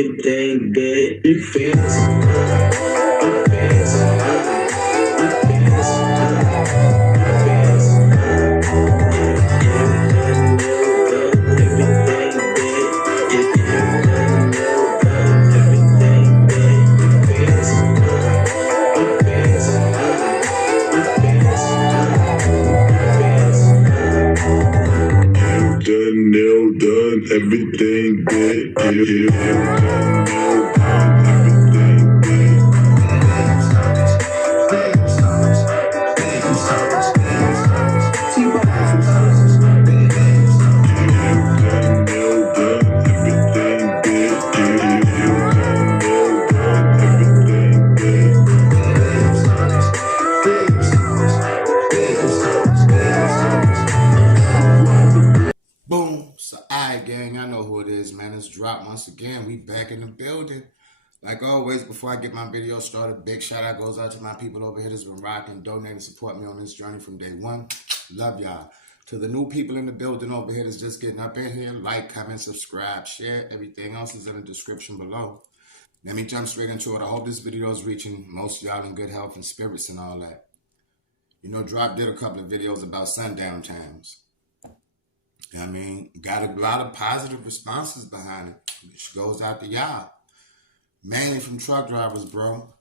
everything that you feel. Done everything that you Boom. So, alright, gang, I know who it is, man. It's Drop once again. We back in the building. Like always, before I get my video started, big shout out goes out to my people over here that's been rocking, donating, support me on this journey from day one. Love y'all. To the new people in the building over here that's just getting up in here, like, comment, subscribe, share. Everything else is in the description below. Let me jump straight into it. I hope this video is reaching most of y'all in good health and spirits and all that. You know, Drop did a couple of videos about Sundown Towns. I mean, got a lot of positive responses behind it, which goes out to y'all. Mainly from truck drivers, bro.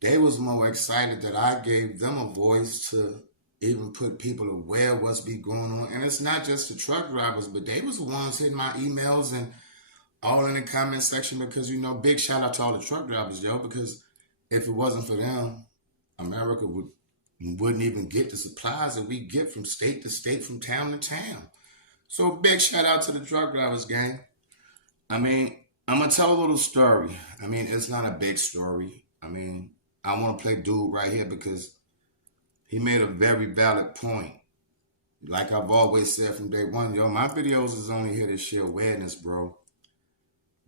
They was more excited that I gave them a voice to even put people aware of what's be going on. And it's not just the truck drivers, but they was the ones hitting my emails and all in the comment section because, you know, big shout out to all the truck drivers, yo, because if it wasn't for them, America wouldn't even get the supplies that we get from state to state, from town to town. So big shout out to the truck drivers, gang. I mean, I'm going to tell a little story. I mean, it's not a big story. I mean, I want to play dude right here because he made a very valid point. Like I've always said from day one, yo, my videos is only here to share awareness, bro.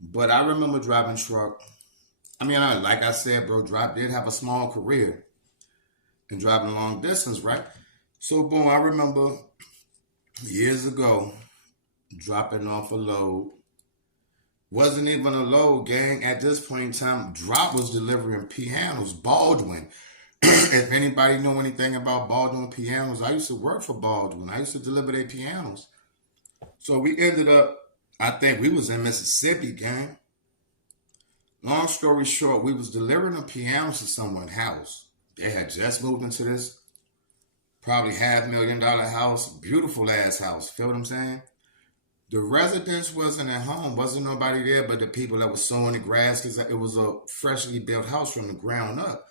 But I remember driving truck. I mean, like I said, bro, Drop did have a small career in driving long distance, right? So, boom, I remember years ago, dropping off a load. Wasn't even a load, gang. At this point in time, Drop was delivering pianos, Baldwin. If anybody know anything about Baldwin pianos, I used to work for Baldwin. I used to deliver their pianos. So we ended up, I think we was in Mississippi, gang. Long story short, we was delivering the pianos to someone's house. They had just moved into this probably $500,000 house, beautiful ass house. Feel what I'm saying? The residents wasn't at home, wasn't nobody there but the people that was sowing the grass because it was a freshly built house from the ground up.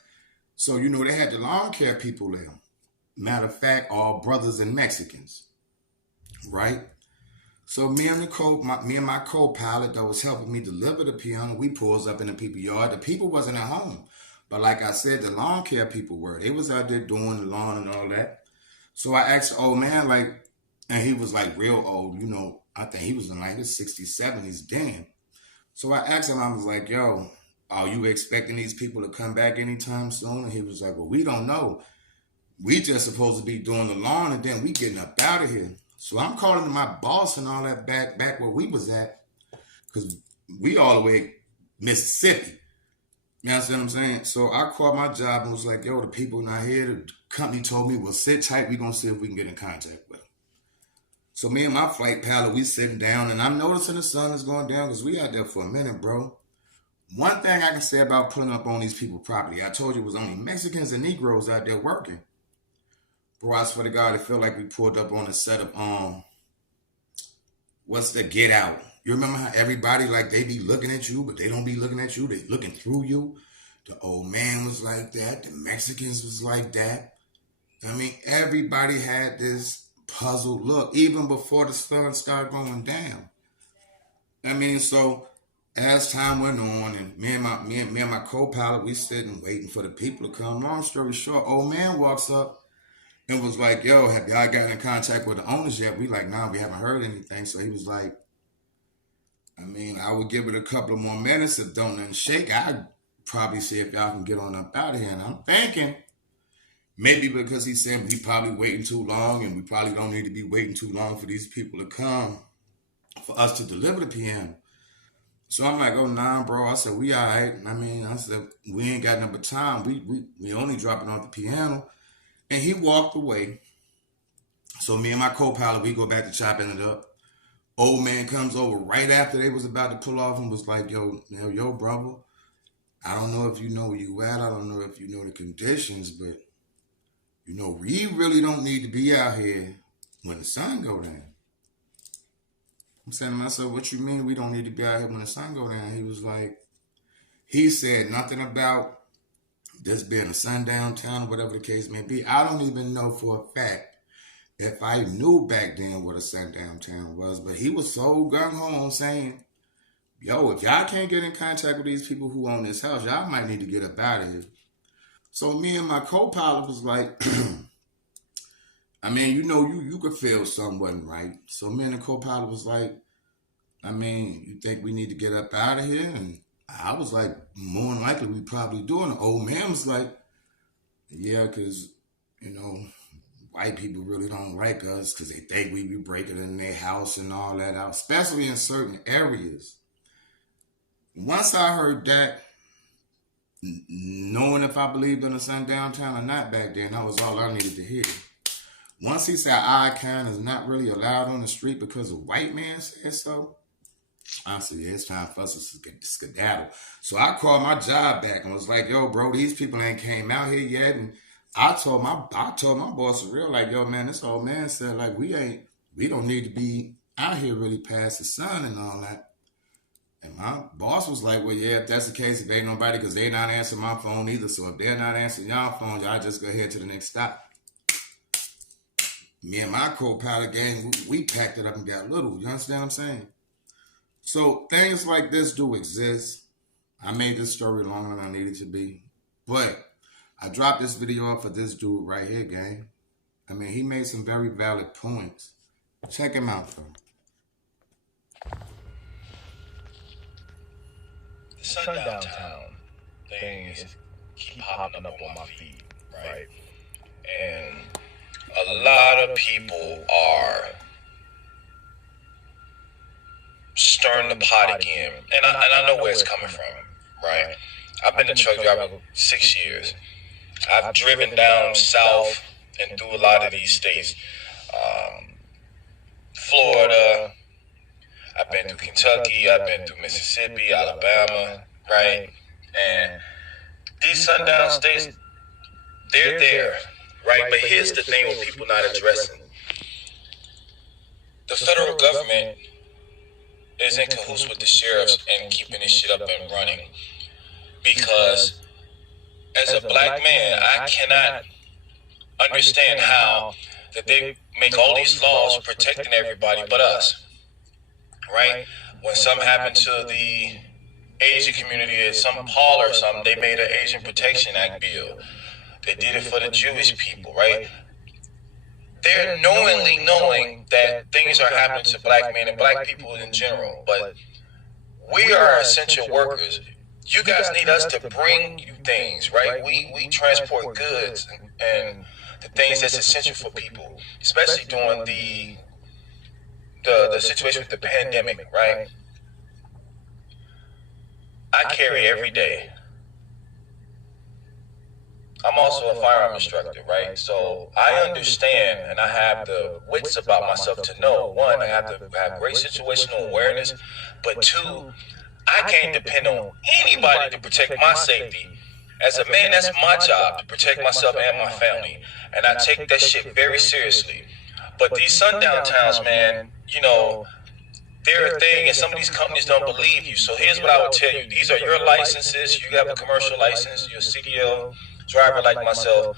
So, you know, they had the lawn care people there. Matter of fact, all brothers and Mexicans, right? So me and my co-pilot that was helping me deliver the piano, we pulls up in the people yard. The people wasn't at home. But like I said, the lawn care people were. They was out there doing the lawn and all that. So I asked the old man, like, and he was like real old, you know, I think he was in like his 60s, 70s, damn. So I asked him, I was like, yo, are you expecting these people to come back anytime soon? And he was like, well, we don't know. We just supposed to be doing the lawn and then we getting up out of here. So I'm calling my boss and all that back where we was at, because we all the way Mississippi. You know what I'm saying? So I called my job and was like, yo, the people not here. The company told me, well, sit tight. We're going to see if we can get in contact with them. So me and my flight pilot, we sitting down, and I'm noticing the sun is going down because we out there for a minute, bro. One thing I can say about pulling up on these people property, I told you it was only Mexicans and Negroes out there working. Bro, I swear to God, it felt like we pulled up on a set of, what's the Get Out? You remember how everybody, like, they be looking at you, but they don't be looking at you. They looking through you. The old man was like that. The Mexicans was like that. I mean, everybody had this puzzled look, even before the sun started going down. I mean, so as time went on, and me and my co-pilot, we sitting waiting for the people to come. Long story short, old man walks up and was like, yo, have y'all gotten in contact with the owners yet? We like, nah, we haven't heard anything. So he was like, I mean, I would give it a couple of more minutes. If don't nothing shake, I'd probably see if y'all can get on up out of here. And I'm thinking, maybe because he said we probably waiting too long, and we probably don't need to be waiting too long for these people to come for us to deliver the piano. So I'm like, oh nah, bro. I said, we all right. I mean, I said, we ain't got nothing but time. We only dropping off the piano. And he walked away. So me and my co-pilot, we go back to chopping it up. Old man comes over right after they was about to pull off and was like, yo, brother, I don't know if you know where you at. I don't know if you know the conditions, but we really don't need to be out here when the sun go down. I'm saying to myself, what you mean we don't need to be out here when the sun go down? He said nothing about this being a sundown town or whatever the case may be. I don't even know for a fact if I knew back then what a sundown town was, but he was so gung-ho on saying, yo, if y'all can't get in contact with these people who own this house, y'all might need to get up out of here. So me and my co-pilot was like, I mean, you could feel something wasn't right. So me and the co-pilot was like, I mean, you think we need to get up out of here? And I was like, more than likely we probably do. And the old man was like, yeah, because, white people really don't like us because they think we be breaking in their house and all that out, especially in certain areas. Once I heard that, knowing if I believed in a sundown town or not back then, that was all I needed to hear. Once he said our kind is not really allowed on the street because a white man said so, I said, yeah, it's time for us to skedaddle. So I called my job back and was like, yo, bro, these people ain't came out here yet. And I told my boss for real, like, yo, man, this old man said, like, we don't need to be out here really past the sun and all that. And my boss was like, well, yeah, if that's the case, if ain't nobody, because they not answering my phone either. So if they're not answering y'all phone, y'all just go ahead to the next stop. Me and my co-pilot gang, we packed it up and got little. You understand what I'm saying? So things like this do exist. I made this story longer than I needed to be. But I dropped this video up for this dude right here, gang. I mean, he made some very valid points. Check him out, though. The Sundown Town thing is keep popping up on my feed, right? And a lot of people are stirring the pot again. And I know where it's coming from, right? I've been a truck driver 6 years. I've driven down south and through a lot of these states. Florida, I've been through Kentucky, I've been through Mississippi, Alabama, right? And these sundown states, they're there, right? But here's the thing what people not addressing. The federal government is in cahoots with the sheriffs and keeping this shit up and running. Because as a black man, I cannot understand how that they make all these laws protecting everybody but us. Right? When something happened to the Asian community at some hall or something, they made an Asian Protection Act bill. They did it for the Jewish people, right? They're knowingly knowing that things are happening to black men and black people in general, but we are essential workers. You guys need us to bring you things, right? We transport goods and the things that's essential for people, especially during the situation with the pandemic, right? I carry every day. I'm also a firearm instructor, right? So I understand and I have the wits about myself to know, one, I have to have great situational awareness, but two, I can't depend on anybody to protect my safety. As a man, that's my job, to protect myself and my family. And I take that shit very seriously. But these sundown towns, man, they're a thing, and some of these companies don't believe you. So here's what I would tell you. These are your licenses. You have a commercial license. You're a CDL driver like myself.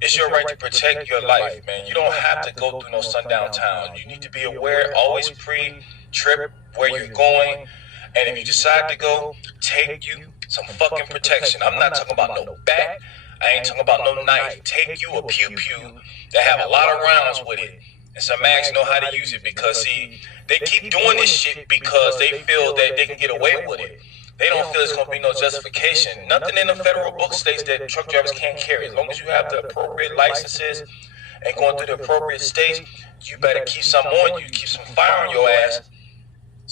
It's your right to protect your life, man. You don't have to go through no sundown town. You need to be aware, always pre-trip where you're going. And if you decide to go, take you some fucking protection. I'm not talking about no bat. I ain't talking about no knife. Take you a pew-pew that have a lot of rounds with it. And some mags know how to use it because, see, they keep doing this shit because they feel that they can get away with it. They don't feel it's going to be no justification. Nothing in the federal book states that truck drivers can't carry. As long as you have the appropriate licenses and going through the appropriate states, you better keep some on you, keep some fire on your ass,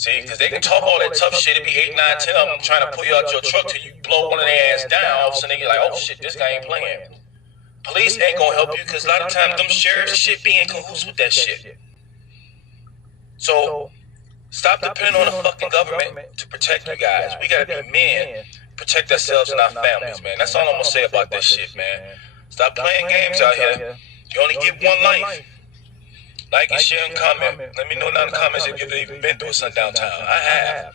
See, because they can talk all that tough shit. It be 8, 9, 10 of them trying to pull you out your truck till you blow one of their ass down. All of a sudden, you're like, oh shit, this guy ain't playing. Police ain't gonna help you because a lot of times them sheriffs shit be in cahoots with that shit. So, stop depending on the fucking government to protect you guys. We gotta be men, protect ourselves and our families, man. That's all I'm gonna say about that shit, man. Stop playing games out here. You only get one life. Like and share and comment. Let me know down in the comments if you've even been through a Sundown Town. I have.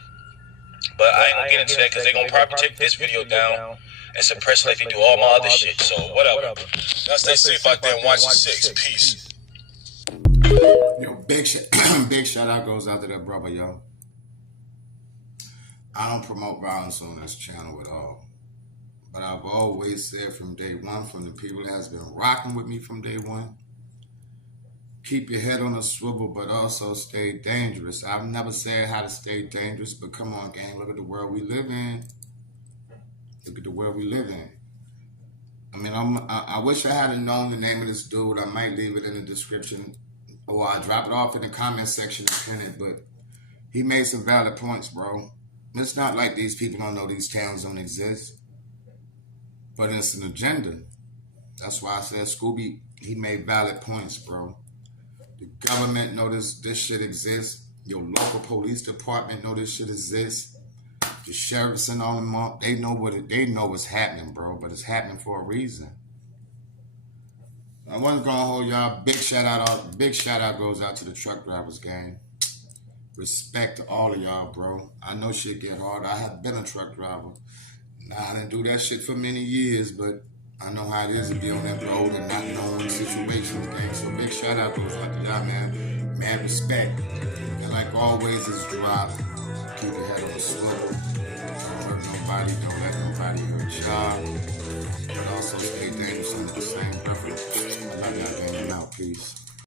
But I ain't gonna get into that because they're gonna probably take this video down and suppress it like they do all my other shit. So, whatever. Now stay safe out there and watch your six. Peace. Yo, big shout out goes out to that brother, yo. I don't promote violence on this channel at all. But I've always said from day one, from the people that has been rocking with me from day one, keep your head on a swivel, but also stay dangerous. I've never said how to stay dangerous, but come on, gang, look at the world we live in. Look at the world we live in. I mean, I wish I had known the name of this dude. I might leave it in the description, or I'll drop it off in the comment section and pin it, but he made some valid points, bro. It's not like these people don't know these towns don't exist, but it's an agenda. That's why I said Scooby, he made valid points, bro. The government know this shit exists. Your local police department know this shit exists. The sheriffs and all them, they know what's happening, bro. But it's happening for a reason. I wasn't gonna hold y'all. Big shout out goes out to the truck drivers gang. Respect to all of y'all, bro. I know shit get hard. I have been a truck driver. Nah, I didn't do that shit for many years, but I know how it is to be on that road and not knowing situations, gang. So big shout out goes out to y'all, man. Mad respect. And like always, is drop. Keep your head on the swivel. Don't hurt nobody. Don't let nobody hurt y'all. But also stay dangerous under the same preference. I love y'all, gang. I'm out. Peace.